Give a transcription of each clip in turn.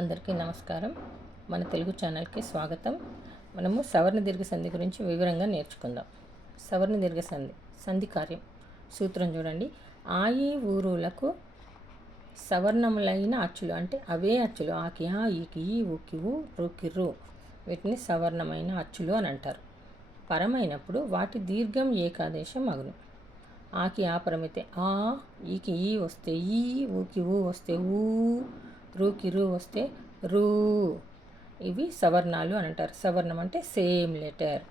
అందరికీ నమస్కారం. మన తెలుగు ఛానల్కి స్వాగతం. మనము సవర్ణ దీర్ఘ సంధి గురించి వివరంగా నేర్చుకుందాం. సవర్ణ దీర్ఘ సంధి సంధి కార్యం. సూత్రం చూడండి. ఆయి ఊరులకు సవర్ణములైన అచ్చులు అంటే అవే అచ్చులు ఆకి ఆ ఈకి ఈ ఊకి ఊ రుకి రు. వీటిని సవర్ణమైన అచ్చులు అని అంటారు. పరమైనప్పుడు వాటి దీర్ఘం ఏకాదేశం అగును ఆకి ఆ పరమైతే ఆ ఈకి ఈ వస్తే ఈ ఊకి ఊ వస్తే ఊ రూకి రూ వస్తే రూ. ఇవి సవర్ణాలు అని అంటారు. సవర్ణం అంటే సేమ్ లెటర్.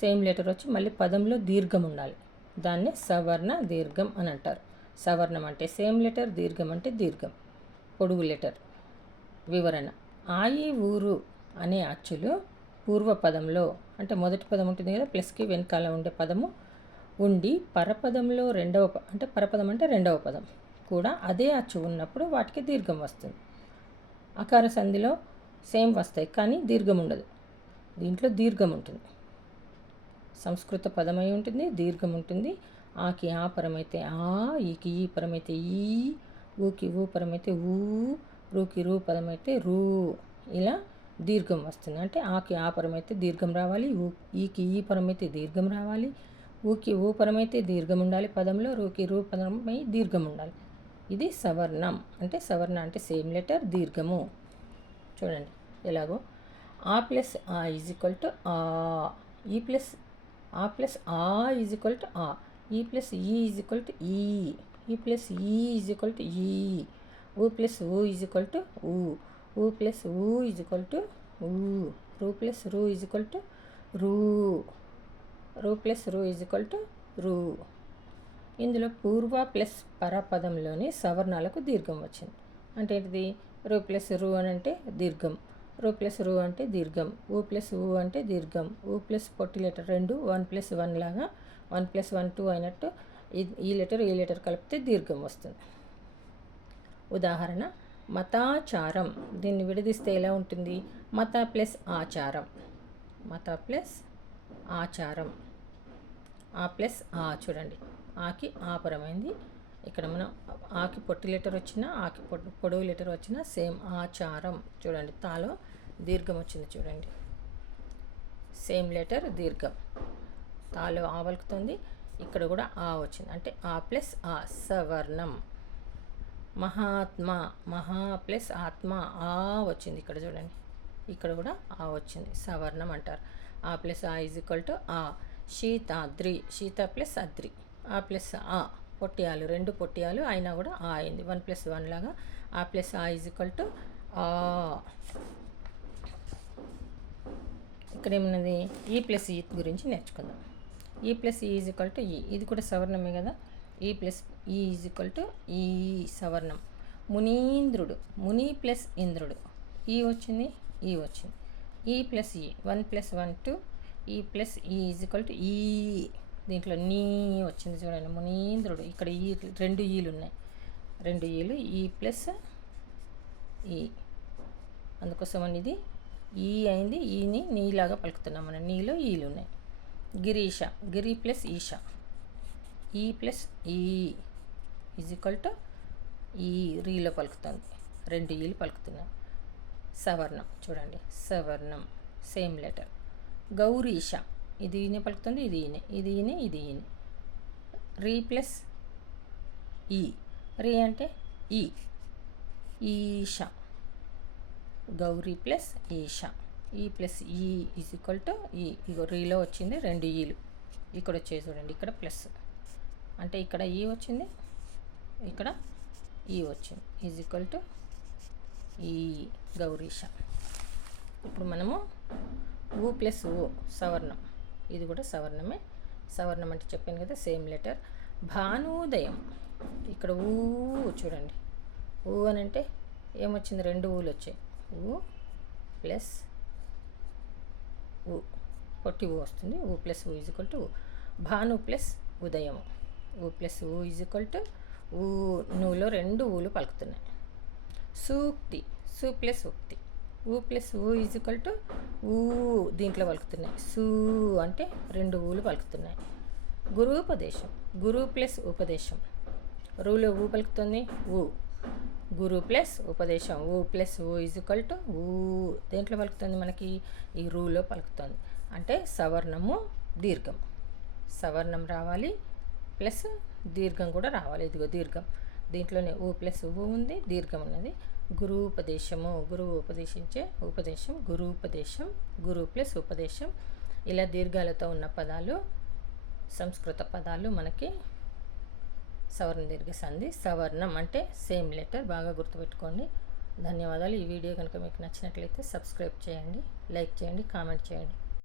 సేమ్ లెటర్ వచ్చి మళ్ళీ పదంలో దీర్ఘం ఉండాలి. దాన్ని సవర్ణ దీర్ఘం అని అంటారు. సవర్ణం అంటే సేమ్ లెటర్ దీర్ఘం అంటే దీర్ఘం. పొడుగు లెటర్. వివరణ. ఆయి ఊరు అనే అచ్చులు పూర్వ పదంలో అంటే మొదటి పదం ఉంటుంది కదా ప్లస్కి వెనకాల ఉండే పదము ఉండి పరపదంలో రెండవ ప- అంటే పరపదం అంటే రెండవ పదం. కూడా అదే అచ్చు ఉన్నప్పుడు వాటికి దీర్ఘం వస్తుంది. అకార సంధిలో సేమ్ వస్తాయి కానీ దీర్ఘం ఉండదు. దీంట్లో దీర్ఘం ఉంటుంది. సంస్కృత పదమై ఉంటుంది దీర్ఘం ఉంటుంది. ఆకి ఆ పరమైతే ఆ ఈకి ఈ పరమైతే ఈ ఊకి ఊ పరమైతే ఊ రూకి రూ పదమైతే రూ. ఇలా దీర్ఘం వస్తుంది. అంటే ఆకి ఆ పరమైతే దీర్ఘం రావాలి ఊ ఈకి ఈ పరమైతే దీర్ఘం రావాలి ఊకి ఊ పరమైతే దీర్ఘం ఉండాలి పదంలో రూకి రూ పదమై దీర్ఘం ఉండాలి. ఇది సవర్ణం. అంటే సవర్ణ అంటే సేమ్ లెటర్ దీర్ఘము. చూడండి ఎలాగో? ఆ ప్లస్ ఆ ఈజ్ ఈక్వల్ టు ఆ. ఈ ప్లస్ ఆ ప్లస్ ఆ ఈజ్ ఈక్వల్ టు ఆ. ఈ ప్లస్ ఈ ఈజ్ ఈక్వల్ టు ఈ. ఈ ప్లస్ ఈ ఈజ్ ఈక్వల్ టు ఈ. ఊ ప్లస్ ఊ ఈజ్ ఈక్వల్ టు ఊ. ఊ ప్లస్ ఊ ఈజ్ ఈక్వల్ టు ఊ. రూ ప్లస్ రూ ఈజ్ ఈక్వల్ టు రూ. రూ ప్లస్ రూ ఈజ్ ఈక్వల్ టు రూ. ఇందులో పూర్వ ప్లస్ పరపదంలోని సవర్ణాలకు దీర్ఘం వచ్చింది. అంటే ఏంటిది? రూ ప్లస్ రు అని అంటే దీర్ఘం. రూ ప్లస్ రు అంటే దీర్ఘం. ఊ ప్లస్ ఊ అంటే దీర్ఘం. ఊ ప్లస్ పొట్టి లెటర్ రెండు వన్ ప్లస్ వన్ లాగా వన్ ప్లస్ వన్ టూ అయినట్టు ఈ- ఈ లెటర్ ఈ లెటర్ కలిపితే దీర్ఘం వస్తుంది. ఉదాహరణ మతాచారం. దీన్ని విడదీస్తే ఎలా ఉంటుంది? మత ప్లస్ ఆచారం. మత ప్లస్ ఆచారం. ఆ ప్లస్ ఆ చూడండి. ఆకి ఆపరమైంది. ఇక్కడ మనం ఆకి పొట్టి లెటర్ వచ్చినా ఆకి పొట్టు పొడవు లెటర్ వచ్చినా సేమ్ ఆచారం. చూడండి తాలో దీర్ఘం వచ్చింది చూడండి. సేమ్ లెటర్ దీర్ఘం. తాలో ఆ వలుకుతుంది ఇక్కడ కూడా ఆ వచ్చింది. అంటే ఆ ప్లస్ ఆ సవర్ణం. మహాత్మ మహా ప్లస్ ఆత్మ ఆ వచ్చింది ఇక్కడ చూడండి. ఇక్కడ కూడా ఆ వచ్చింది సవర్ణం అంటారు. ఆ ప్లస్ ఆ ఈజ్ ఈక్వల్ టు ఆ. శీతాద్రి శీత ప్లస్ అద్రి. ఆ ప్లస్ ఆ పొట్టియాలు రెండు పొట్టియాలు అయినా కూడా ఆ అయింది. వన్ ప్లస్ వన్ లాగా. ఆ ప్లస్ ఆ ఈజ్ ఈక్వల్ టు ఆ. ఇక్కడ ఏమున్నది? ఈ ప్లస్ ఈ గురించి నేర్చుకుందాం. ఈ ప్లస్ ఈ ఈజ్ ఈక్వల్ టు ఈ. ఇది కూడా సవర్ణమే కదా? ఈ ప్లస్ ఈ ఈజ్ ఈక్వల్ టు ఈ సవర్ణం. మునీంద్రుడు. ముని ప్లస్ ఇంద్రుడు. ఈ వచ్చింది ఈ వచ్చింది. ఈ ప్లస్ ఈ. వన్ ప్లస్ వన్ టు ఈ ప్లస్ ఈ ఈజ్ ఈక్వల్ టు ఈ. దీంట్లో నీ వచ్చింది చూడండి మునీంద్రుడు. ఇక్కడ ఈ రెండు ఈలు ఉన్నాయి. రెండు ఈలు ఈ ప్లస్ ఈ. అందుకోసం అనేది ఈ అయింది ఈని నీలాగా పలుకుతున్నాం మనం. నీలో ఈలు ఉన్నాయి. గిరీష గిరి ప్లస్ ఈష. ఈ ప్లస్ ఈ. ఈజ్ ఈక్వల్ టు ఈ రీలో పలుకుతుంది. రెండు ఈలు పలుకుతున్నాం. సవర్ణం. చూడండి సవర్ణం. Same letter. గౌరీష. ఇది ఈయన పలుకుతుంది ఇది ఈయన ఇది ఈయన ఇది ఈయన. రీ ప్లస్ ఈ. రీ అంటే ఈ. ఈష. గౌరీ ప్లస్ ఈష. ఈ ప్లస్ ఈ ఈజ్ ఈక్వల్ టు ఈ. ఇగో రీలో వచ్చింది రెండు ఈలు. ఇక్కడ వచ్చేది చూడండి ఇక్కడ ప్లస్. అంటే ఇక్కడ ఈ వచ్చింది ఇక్కడ ఈ వచ్చింది. ఈజ్ ఈక్వల్ టు ఈ గౌరీష. ఇప్పుడు మనము ఊ ప్లస్ ఓ సవర్ణం. ఇది కూడా సవర్ణమే. సవర్ణం అంటే చెప్పాను కదా సేమ్ లెటర్ భానోదయం. ఇక్కడ ఊ చూడండి. ఊ అని అంటే ఏమొచ్చింది? రెండు ఊలు వచ్చాయి. ఊ ప్లస్ ఊ. పొట్టి ఊ వస్తుంది. ఊ ప్లస్ ఊ is equal to Bhanu plus ఉదయం. ఊ ప్లస్ ఊ ఈజ్ ఈక్వల్ టు ఊ. నువ్వులో రెండు ఊలు పలుకుతున్నాయి. సూక్తి. సూ ప్లస్ ఉక్తి. ఊ ప్లస్ ఊ ఈజ్వల్ టు ఊ దీంట్లో పలుకుతున్నాయి. సూ అంటే రెండు ఊలు పలుకుతున్నాయి. గురువుపదేశం గురువు ప్లస్ ఉపదేశం. రూలో ఊ పలుకుతుంది. ఊ. గురు ప్లస్ ఉపదేశం. ఊ ప్లస్ ఊ ఈజ్వల్ టు ఊ. దేంట్లో పలుకుతుంది మనకి? ఈ రూలో పలుకుతుంది. అంటే సవర్ణము దీర్ఘం. సవర్ణం రావాలి. ప్లస్ దీర్ఘం కూడా రావాలి. ఇదిగో దీర్ఘం. దీంట్లోనే ఊ ప్లస్ ఊ ఉంది. దీర్ఘం ఉన్నది. గురు ఉపదేశము గురువు ఉపదేశించే ఉపదేశం గురు ఉపదేశం గురు ప్లస్ ఉపదేశం. ఇలా దీర్ఘాలతో ఉన్న పదాలు సంస్కృత పదాలు మనకి సవర్ణ దీర్ఘ సంధి సవర్ణం అంటే సేమ్ లెటర్ బాగా గుర్తుపెట్టుకోండి. ధన్యవాదాలు. ఈ వీడియో కనుక మీకు నచ్చినట్లయితే సబ్స్క్రైబ్ చేయండి లైక్ చేయండి కామెంట్ చేయండి.